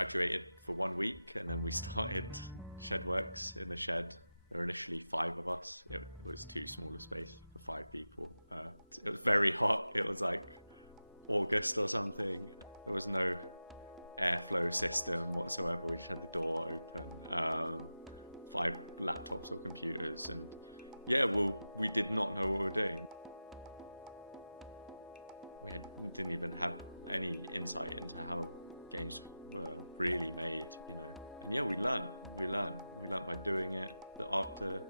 graduated for 1 week, and then we started Shedworks in the shed. There were initially 5 of us. It was too small a space for 5 people. It was very hot. It was like August or something. There was no airflow system whatsoever. We just had the door open. 5 laptops or computers, and yeah, we did not know what we were doing. We didn't even have any insight into how games were really made, you know. And yeah, we learned by doing it. That after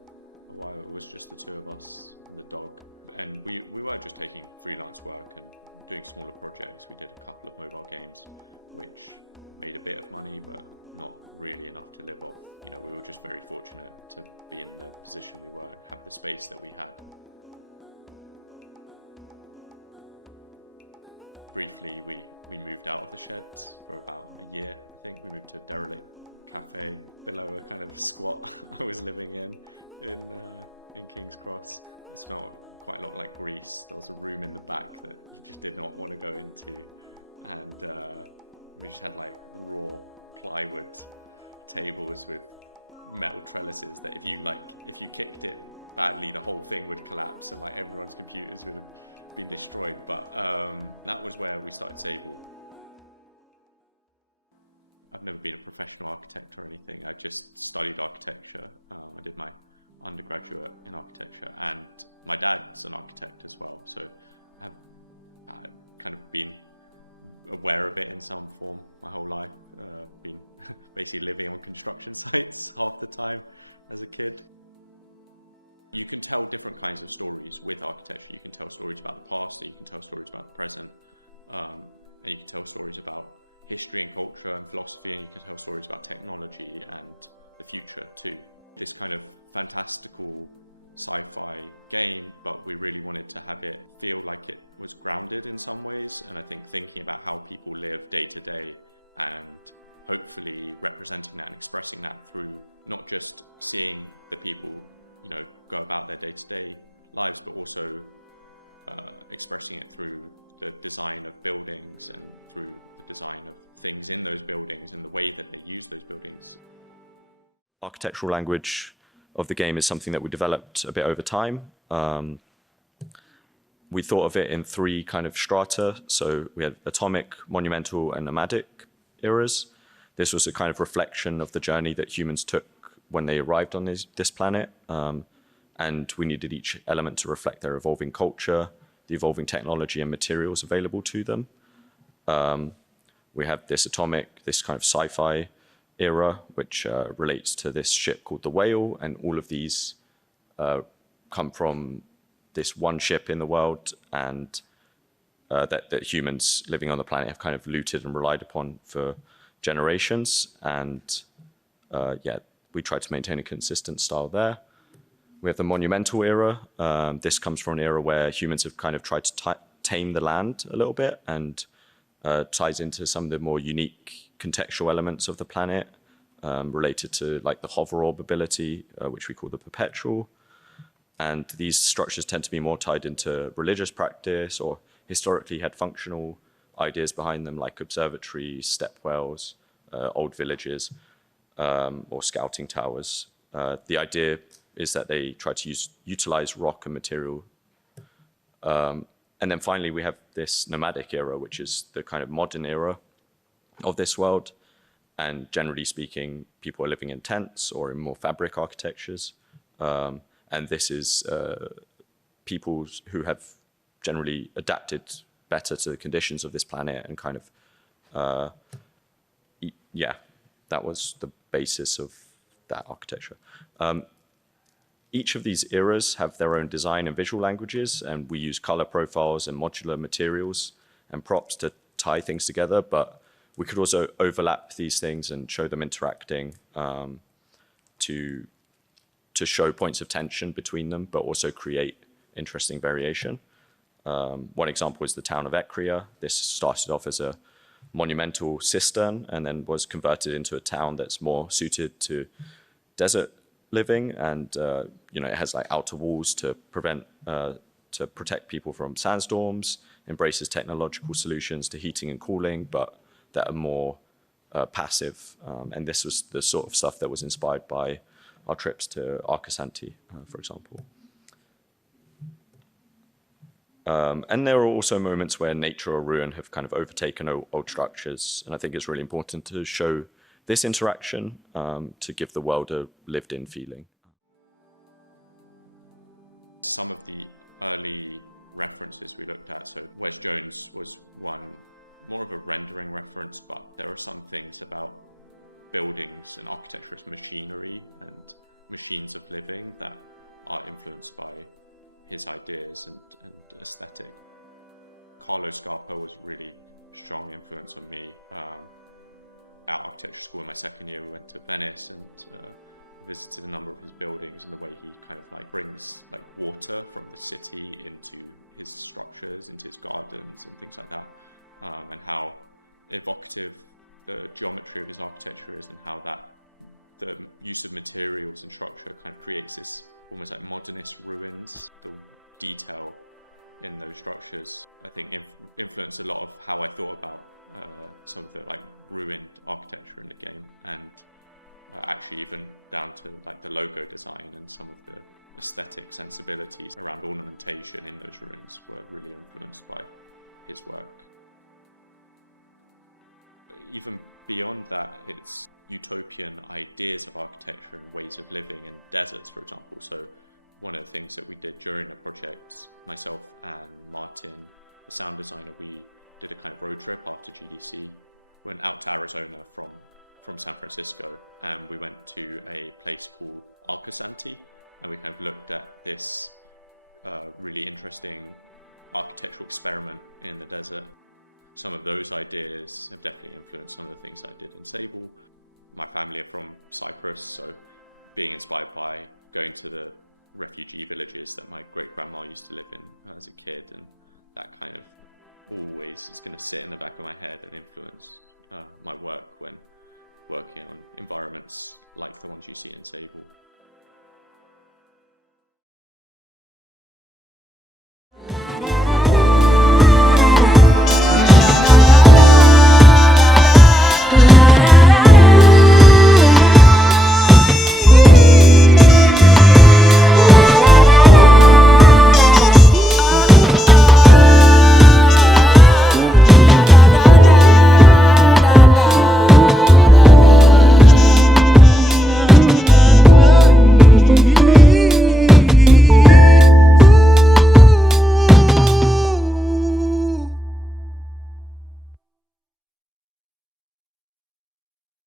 a while, it was just the 2 of us and the dog, and we were just taking freelance work and doing smaller projects. We did a couple of mobile games, which made a bit of money, but not really enough to live off. You know, we were just very fortunate to be in the position we were and have the space that we had. Briefly, we moved out of the sheds for about a year, I think. We moved to a derelict cafe below a kind of squat I was living in King's Cross. It smelled quite a lot like grease. There was a room in the back that you just did not want to go into, and we just had like raw plywood tables with metal trellises that if you kicked it badly, the whole thing would collapse and like everyone's computers would have been destroyed. But that was where we started Sable. I've never been a professional architect or anything. I just studied architecture. I did my undergraduate in architecture, and my dad's an architect as well. So I've kind of been aware of it in some form my whole life. Been basically living on construction sites half the time as a kid. You can tell different kinds of stories with architecture. You can tell stories about the past, or you can tell stories about the present, and you can tell stories about history and culture and philosophy, and you can tell stories about technology and the future too. This kind of fantastical sci-fi game, but we really wanted to have it feel like it was grounded in some ways, and I think thinking about how people live day to day and hopefully representing that and expressing that through not just seeing the people, you know, go about their day-to-day lives, but also expressing it through the design of buildings and through the design of things in those buildings and the way that they use those buildings. Architectural language of the game is something that we developed a bit over time. We thought of it in 3 kind of strata. So we had atomic, monumental, and nomadic eras. This was a kind of reflection of the journey that humans took when they arrived on this planet. And we needed each element to reflect their evolving culture, the evolving technology and materials available to them. We have this atomic, this kind of sci-fi era, which relates to this ship called the Whale, and all of these come from this one ship in the world, and that humans living on the planet have kind of looted and relied upon for generations. And yeah, we tried to maintain a consistent style there. We have the monumental era. This comes from an era where humans have kind of tried to tame the land a little bit, and ties into some of the more unique contextual elements of the planet, related to like the hover orb ability, which we call the perpetual. And these structures tend to be more tied into religious practice, or historically had functional ideas behind them, like observatories, stepwells, old villages, or scouting towers. The idea is that they try to utilize rock and material. And then finally, we have this nomadic era, which is the kind of modern era of this world. And generally speaking, people are living in tents or in more fabric architectures. And this is people who have generally adapted better to the conditions of this planet, and kind of, yeah, that was the basis of that architecture. Each of these eras have their own design and visual languages, and we use color profiles and modular materials and props to tie things together, but we could also overlap these things and show them interacting, to show points of tension between them, but also create interesting variation. One example is the town of Etcria. This started off as a monumental cistern and then was converted into a town that's more suited to desert living, and you know, it has like outer walls to protect people from sandstorms, embraces technological solutions to heating and cooling, but that are more passive. And this was the sort of stuff that was inspired by our trips to Arquitetura, for example. And there are also moments where nature or ruin have kind of overtaken old structures. And I think it's really important to show this interaction to give the world a lived-in feeling. Some of the early references we looked at, so Wes Jones was one, more of a rendering reference, but there are some things about buildings and architecture as machinery and machines of living that are influenced by his ideas and aesthetic. Carlo Scarpa was really strong influence on me. At architecture school in my second year, we went to Venice and visited a number of his buildings, and the way he kind of like brings like water from the city into his structures, into his gardens and things like that, and how evocative the geometry of his architecture is, and how that the use of materials and structure kind of creates this almost like modernist ruins. The detail in those structures, I think, influenced a lot of how I thought about some of the like ruined architecture in the game, and actually even down to like the logo design and some of the aesthetic sensibilities around ornamentation in those ruins were really influenced by his work. Even beyond that, it's utopian ideas of architecture and ways of living in deserts, for example. So one of the things that we did during the project, myself and Martin, the sound designer, we did a kind of road trip after GDC, went out to Arizona from San Francisco, and we went to a place called Arcosanti, and we kind of looked at this really interesting architectural experiment in the desert. Some of those ideas have definitely influenced some of the things I did in Sable. My family are from Cyprus, so being inspired by going to the refugee villages that my great-grandma used to live in as a kid, and that kind of always is going to sit in the back of my head and influence my work when working on environments like the ones you see in Sable.